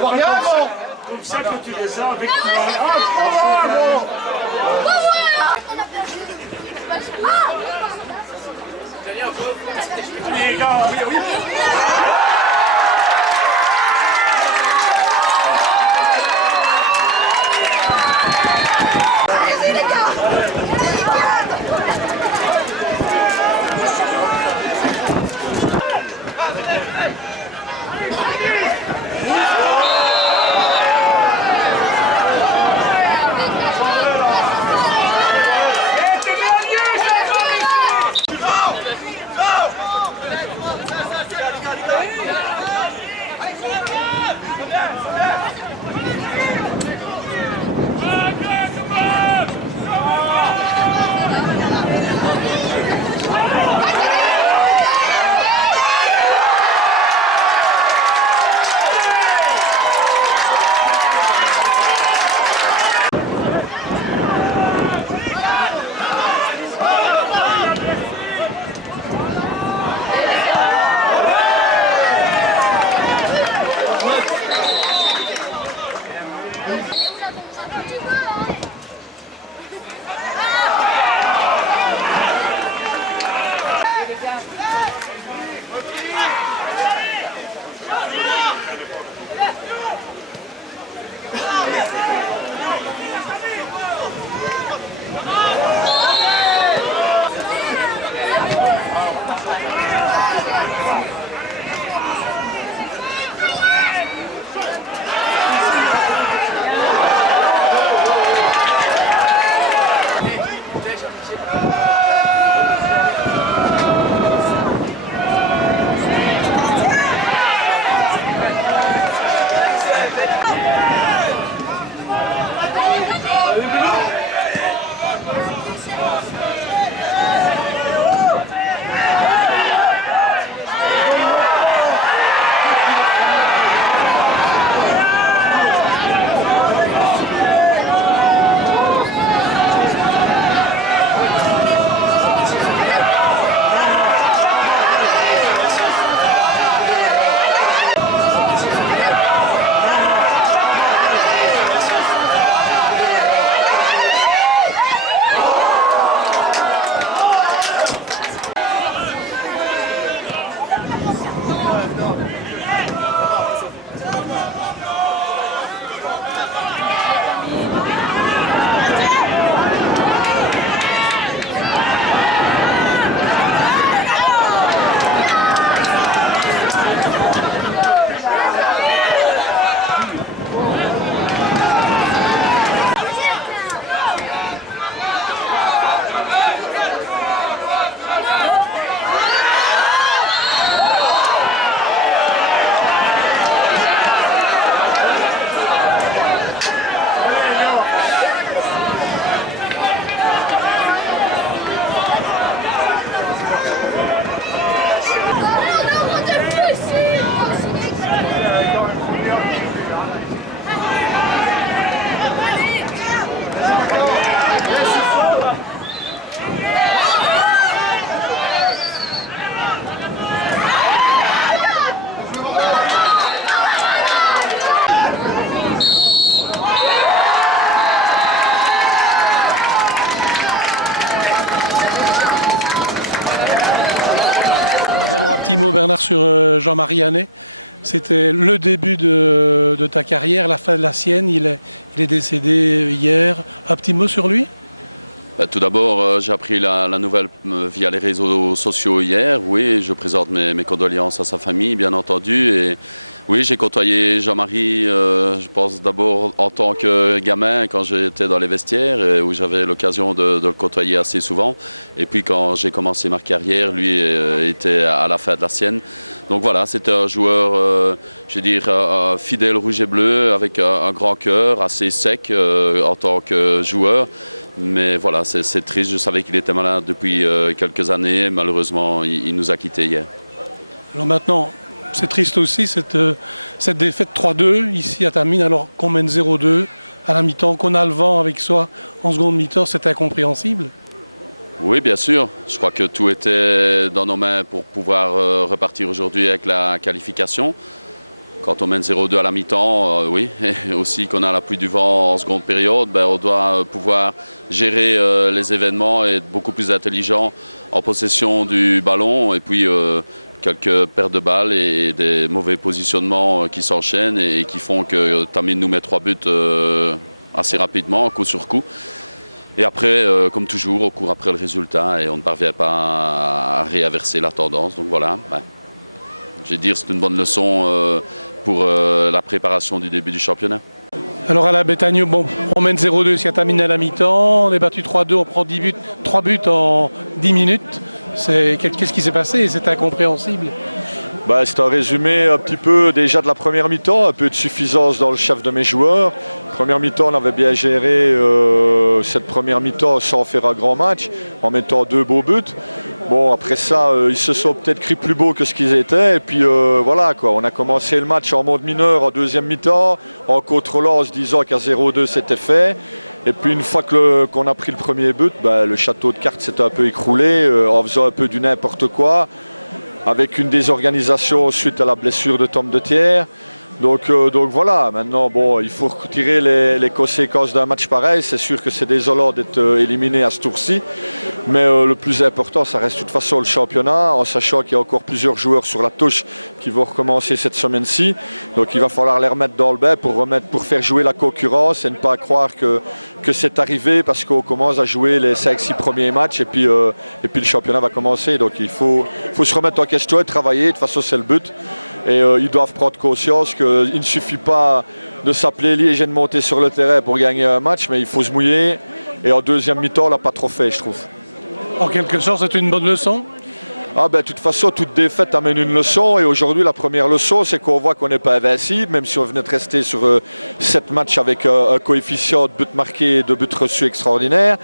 Comme ça que tu les as avec les gars, oui. Petit mot, Bernard, sur Jean-Marie Hannay. C'était le début de ta carrière, la fin de la sienne. Il est décédé hier. Un petit mot sur lui? Tout d'abord, j'ai appris la nouvelle via les réseaux sociaux hier. Oui, je présente mes condoléances à sa famille, bien entendu. Et oui, j'ai côtoyé Jean-Marie, je pense d'abord en tant que gamin, quand j'étais dans les vestiaires, où j'avais l'occasion de le côtoyer assez souvent. Et puis quand j'ai commencé ma carrière, lui était à la fin de la sienne. Donc voilà, c'était un joueur, je veux dire, fidèle rouge et bleu, avec un grand cœur, assez sec en tant que joueur. Mais voilà, c'est triste. Je savais qu'il était malade depuis quelques années. Malheureusement, il nous a quittés hier. Alors maintenant, c'est triste aussi cette défaite 3-2 ici à Tamine, alors qu'on mène 0-2 à la mi-temps, qu'on a le vent avec soi en seconde mi-temps. C'est incompréhensible. Oui, bien sûr. Je crois que tout était dans nos mains pour pouvoir repartir aujourd'hui avec la qualification. Quand on mène 0-2 à la mi-temps, oui, et aussi qu'on a la pluie du vent en seconde période, on doit pouvoir gérer les événements et être beaucoup plus intelligent en possession du ballon. Et puis quelques pertes de balles et des mauvais positionnements qui s'enchaînent et qui font que Tamil nous met 3 buts assez rapidement, coup sur coup. Et après, comme toujours, on court après le résultat et on ne parvient pas à réinverser la tendance. Donc voilà, je vais dire c'est une bonne leçon pour la préparation du début du championnat. Alors à la Betagno, bon, on mène 0-2 si à termine à la mi-temps, on est battu 3-2, on prend 10 buts, 3 buts en 10 minutes. Qu'est-ce qui s'est passé? C'est incompréhensible. C'est un résumé un petit peu déjà de la première mi-temps, un peu de suffisance dans le chef de mes joueurs. Première mi-temps, on avait bien géré cette première mi-temps sans faire un grand match, en mettant 2 beaux buts. Bon, après ça, ils se sont peut-être cru plus beaux que ce qu'ils étaient. Et puis voilà, quoi. On a commencé le match en mode mineur en deuxième mi-temps, en contrôlant, en se disant qu'à 0-2 c'était fait. Et puis une fois qu'on a pris le premier but, le château de cartes s'est un peu écroulé en faisant un peu du n'importe quoi, avec une désorganisation suite à la blessure de Tom de Thiers. Donc voilà, maintenant il faut retirer les conséquences d'un match pareil. C'est sûr que c'est désolant d'être éliminé à ce tour-ci, mais le plus important, ça reste de toute façon le championnat, en sachant qu'il y a encore plusieurs joueurs sur la touche qui vont recommencer cette semaine-ci. Donc il va falloir les remettre dans le bain pour faire jouer la concurrence et ne pas croire que c'est arrivé parce qu'on commence à jouer les 5-6 premiers matchs et puis le championnat va commencer. Donc il faut se remettre en question et travailler. De toute façon, c'est le but. Et ils doivent prendre conscience qu'il ne suffit pas de s'appeler Liège et de monter sur le terrain pour gagner un match, mais il faut se mouiller. Et en deuxième mi-temps, on ne l'a pas trop fait, je trouve. En quelque sorte, c'est une bonne leçon? De toute façon, toute défaite amène une leçon. Et aujourd'hui, la première leçon, c'est qu'on voit qu'on n'est pas invincible, même si on venait de rester sur 7 matchs avec un coefficient de buts marqués et de buts reçus extraordinaire.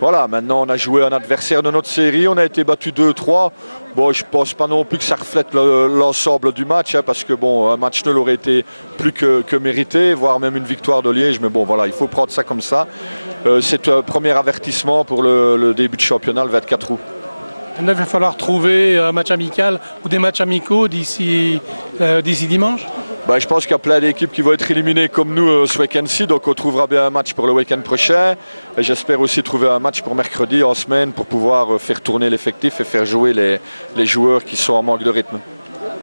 Voilà, maintenant on a joué un adversaire de notre série, on a été battu 2-3. Bon, je ne pense pas non plus que ça reflète l'ensemble du match, parce que un match nul aurait été plus que mérité, voire même une victoire de Liège. Mais voilà, il faut prendre ça comme ça. C'est un premier avertissement pour le début de championnat, le 24 août. Il va falloir trouver un match amical ou des matchs amicaux d'ici dimanche? Je pense qu'il y a plein d'équipes qui vont être éliminées comme nous ce week-end-ci, donc on trouvera bien un match pour le week-end prochain. Et j'espère aussi trouver un match pour mercredi en semaine pour pouvoir faire tourner l'effectif et faire jouer les joueurs qui sont en manque de rythme.